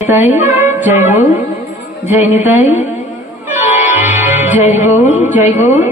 তাই জয় গৌর, জয় নিতাই, জয় গৌর, জয় গৌর,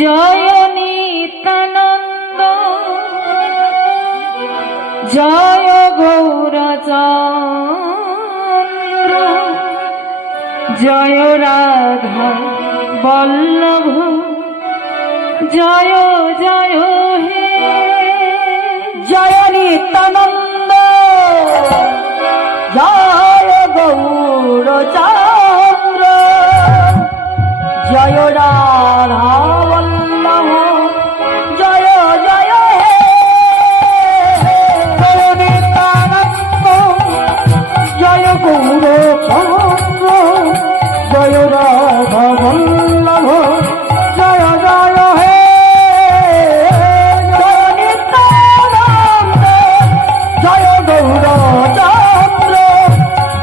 জয় নিত্যানন্দ, জয় গৌরচন্দ্র, জয় রাধা বল্লভ, জয় জয় হে। জয় নিত্যানন্দ, জয় গৌরচন্দ্র, জয় রাধা বল্লভ, জয় জয় হে। জয় নিত্যানন্দ, জয় গৌরচন্দ্র, জয় রাধা বল্লভ, জয় জয় হে। জয় নিত্যানন্দ, জয় গৌরচন্দ্র,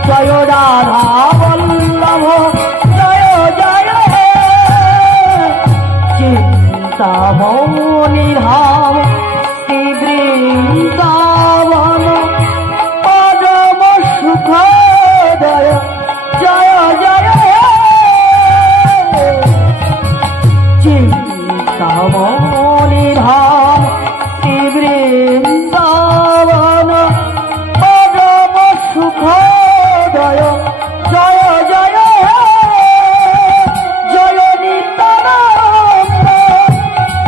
জয় রাধা বল্লভ, জয় জয় হে। চিন্তামণি ধাম শ্রী বৃন্দাবন, পরম সুখদয়, জয় জয় হে। চিন্তামণি ধাম শ্রী বৃন্দাবন, পরম সুখদয়, জয় জয় হে। জয় নিত্যানন্দ,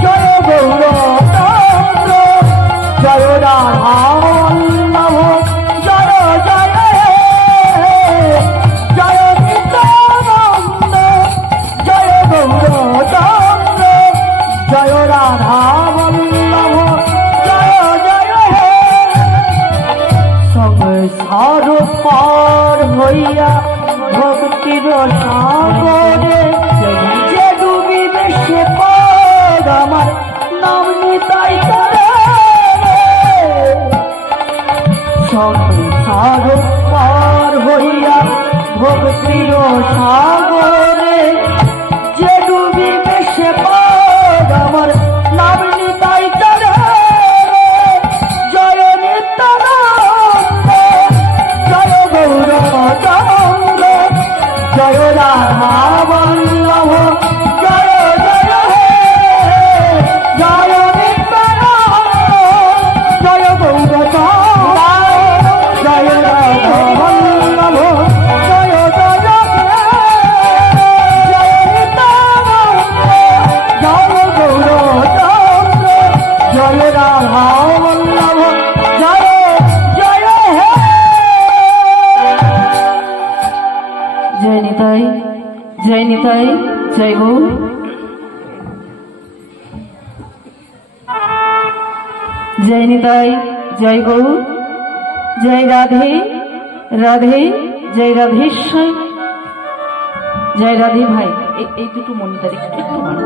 জয় গৌরচন্দ্র, জয় রাধা বল্লভ, জয় জয় হে। জয় নিত্যানন্দ, জয় গৌরচন্দ্র, জয় রাধা বল্লভ, জয় জয় হে। সংসার পার হইয়া ভক্তির সাগরে, যে ডুবিবে সে পদ আমার নাম নিতাই করে। সংসার পার হইয়া ভক্তির সাগরে, যে ডুবিবে সে পদ আমার নাম নিতাই করে। জয় নিত্যানন্দ, জয় গৌরচন্দ্র, জয় রাধা বল্লভ, জয় জয় হে। জয় নিত্যানন্দ, জয় গৌরচন্দ্র, জয় রাধা বল্লভ, জয় জয় হে। জয় নিত্যানন্দ, জয় গৌরচন্দ্র, জয় রাধা বল্লভ, জয় জয় হে। জয় নিতাই, জয় নিতাই, জয় গৌর। জয় নিতাই, জয় গৌর, জয় রাধে রাধে, জয় রাধেশ্বর, জয় রাধে। ভাই এই দুটো মনিটার একটু মানো,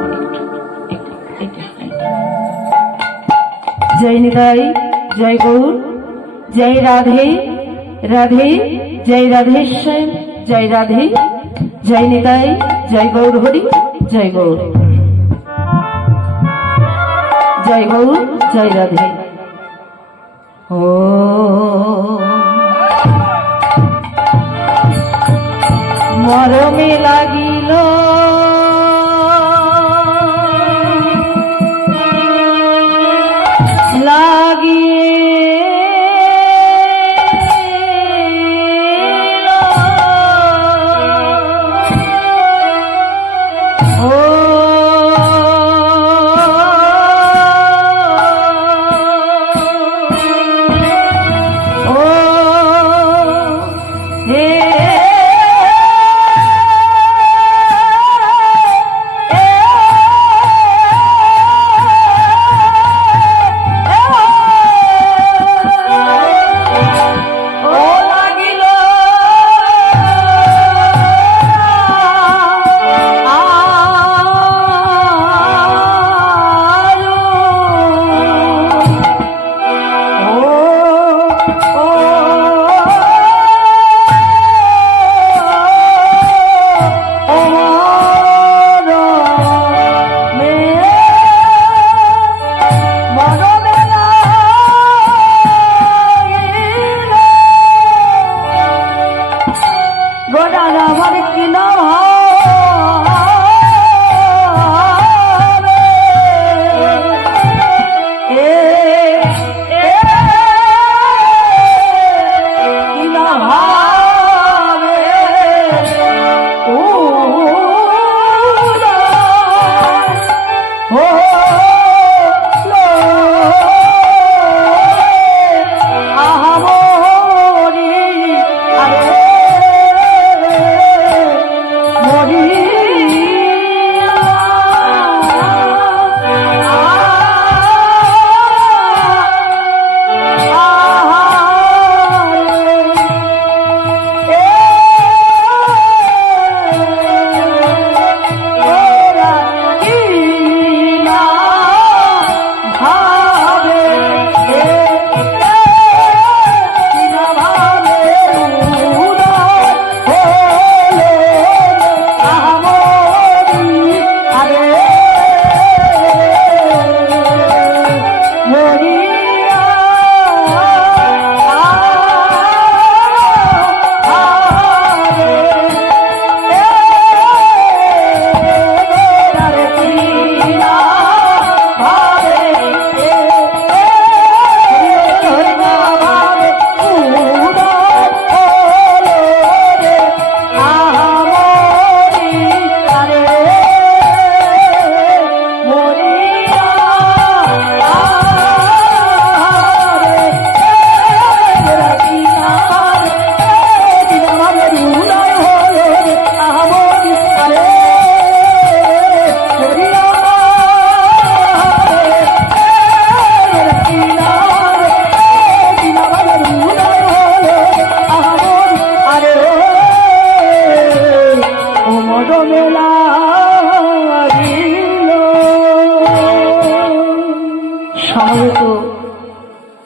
জয় নিতাই, জয় গৌর, জয় রাধে রাধে, জয় রাধেশ্বর, জয় রাধে, জয় নিতাই, জয় গৌর হরি, জয় গৌর, জয় গৌর, জয় রাধে। ও মরমে লাগিল লাগিয়ে হে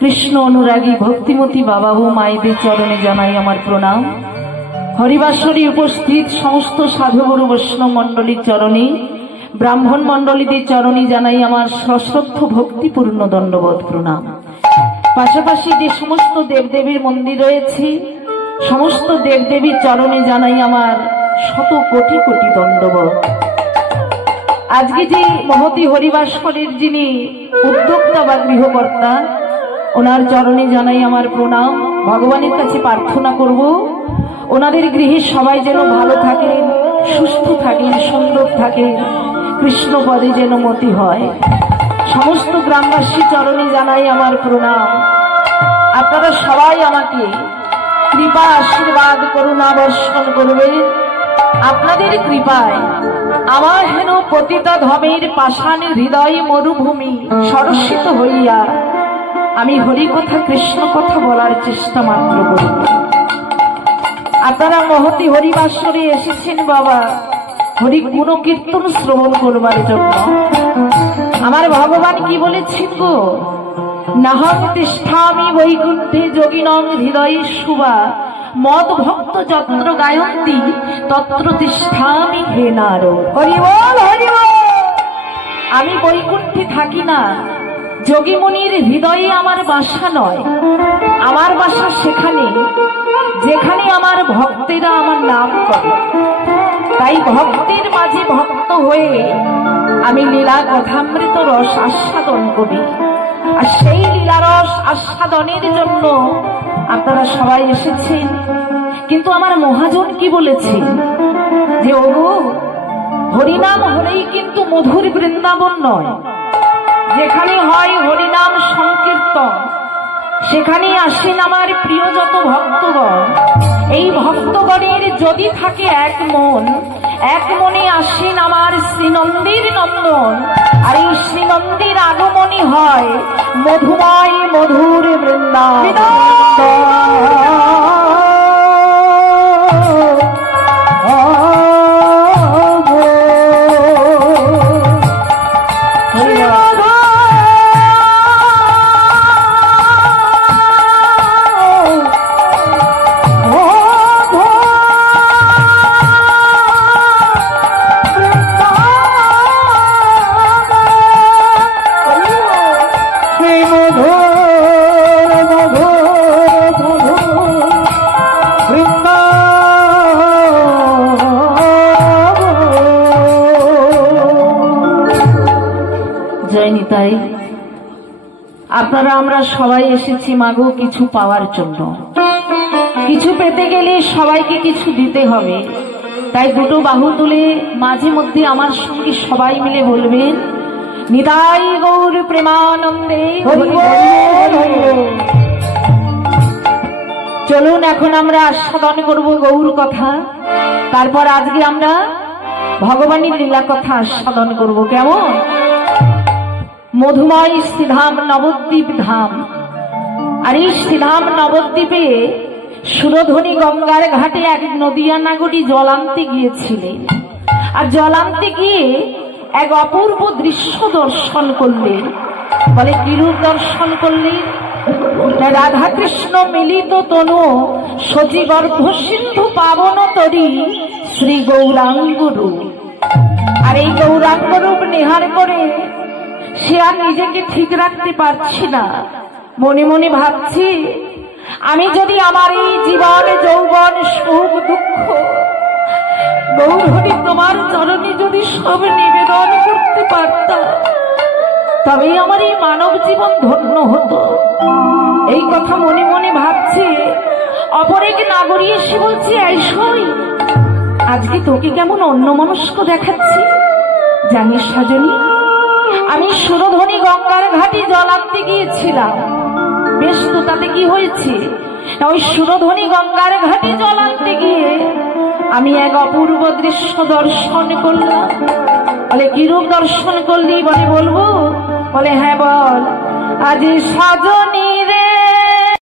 কৃষ্ণ অনুরাগী ভক্তিমতী বাবা ও মায়েদের চরণে জানাই আমার প্রণাম। হরিবাসরে উপস্থিত সমস্ত সাধুগুরু বৈষ্ণব মণ্ডলীর চরণে, ব্রাহ্মণ মণ্ডলীদের চরণে জানাই আমার সশ্রদ্ধ ভক্তিপূর্ণ দণ্ডবোধ প্রণাম। পাশাপাশি যে সমস্ত দেবদেবীর মন্দির রয়েছে, সমস্ত দেবদেবীর চরণে জানাই আমার শত কোটি কোটি দণ্ডবোধ। আজকে যে মহতী হরিবাসরের যিনি উদ্যোক্তা বা গৃহকর্তা, ওনার চরণে জানাই আমার প্রণাম। ভগবানের কাছে প্রার্থনা করব ওনাদের গৃহে সবাই যেন ভালো থাকেন, সুস্থ থাকেন, সুন্দর থাকেন, কৃষ্ণ পদে যেন মতি হয়। সমস্ত গ্রামবাসী চরণে জানাই আমার প্রণাম। আপনারা সবাই আমাকে কৃপা আশীর্বাদ করুণা বর্ষণ করবেন। আপনাদের কৃপায় আমার হেন পতিত ধমের পাষাণ হৃদয় মরুভূমি সরসিত হইয়া আমি হরি কথা কৃষ্ণ কথা বলার চেষ্টা মাত্র করব। আপনারা মহতী হরিবাসরে এসেছেন বাবা হরি গুণ কীর্তন শ্রবণ করবার জন্য। আমার ভগবান কি বলেছেন গো, নাহং তিষ্ঠামি বৈকুণ্ঠে যোগিনং হৃদয়ে শুভা মদ ভক্ত যত্র গায়ন্তি তত্র তিষ্ঠামি হে নার। হরি বল হরি বল। আমি বৈকুণ্ঠে থাকি না, যোগীমুনির হৃদয়ে আমার বাসা নয়, আমার বাসা সেখানে যেখানে আমার ভক্তেরা আমার নাম করে। তাই ভক্তের মাঝে ভক্ত হয়ে আমি লীলা কথামৃত রস আস্বাদন করি। আর সেই লীলারস আস্বাদনের জন্য আপনারা সবাই এসেছেন। কিন্তু আমার মহাজন কি বলেছে যে ওগো, হরিনাম হলেই কিন্তু মধুর বৃন্দাবন নয়। যেখানে হয় হরিনাম সংকীর্তন, সেখানে আসেন আমার প্রিয় যত ভক্তগণ। এই ভক্তগণের যদি থাকে এক মন, এক মনে আসেন আমার শ্রীনন্দীর নন্দন। আর এই শ্রীনন্দীর আগমনী হয় মধুময় মধুর বৃন্দাবন। তাই আপনারা আমরা সবাই এসেছি মাগো কিছু পাওয়ার জন্য। কিছু পেতে গেলে সবাইকে কিছু দিতে হবে, তাই দুটো বাহু তুলে মাঝে মধ্যে আমার সঙ্গে সবাই মিলে বলবেন নিতাই গৌর প্রেমানন্দে। চলুন এখন আমরা আস্বাদন করব গৌর কথা, তারপর আজকে আমরা ভগবানের লীলা কথা আস্বাদন করব। কেমন? মধুময় শ্রীধাম নবদ্বীপ ধাম, আর এই শ্রীধাম নবদ্বীপে সুরধ্বনি গঙ্গার ঘাটে এক নদিয়া নাগরী জল আনতে গিয়েছিলেন, আর জল আনতে গিয়ে এক অপূর্ব দৃশ্য দর্শন করলেন। বলে কিরূপ দর্শন করলেন? রাধা কৃষ্ণ মিলিত তনু সচিগর্ভ সিন্ধু পাবন তরি শ্রী গৌরাঙ্গ রূপ। আর এই গৌরাঙ্গ রূপ নিহার করে সে আর নিজেকে ঠিক রাখতে পারছি না, মনে মনে ভাবছি আমি যদি আমার এই জীবন যৌবন সুখ দুঃখ গৌরহরি তোমার চরণে যদি সব নিবেদন করতে পারতাম, তবেই আমার এই মানব জীবন ধন্য হতো। এই কথা মনে মনে ভাবছি, অপর এক নাগরী এসে বলছে আইসই, আজকে তোকে কেমন অন্যমনস্ক দেখাচ্ছি জানিস সজনী, আমি সুরধ্বনি গঙ্গার ঘাটে জল আনতে গিয়েছিলাম। বেশ তো, তাতে কি হয়েছে? ওই সুরধ্বনি গঙ্গার ঘাটে জল আনতে গিয়ে আমি এক অপূর্ব দৃশ্য দর্শন করলাম। বলে কিরূপ দর্শন করলি? বলে বলবো? বলে হ্যাঁ বল। আজ সজনী রে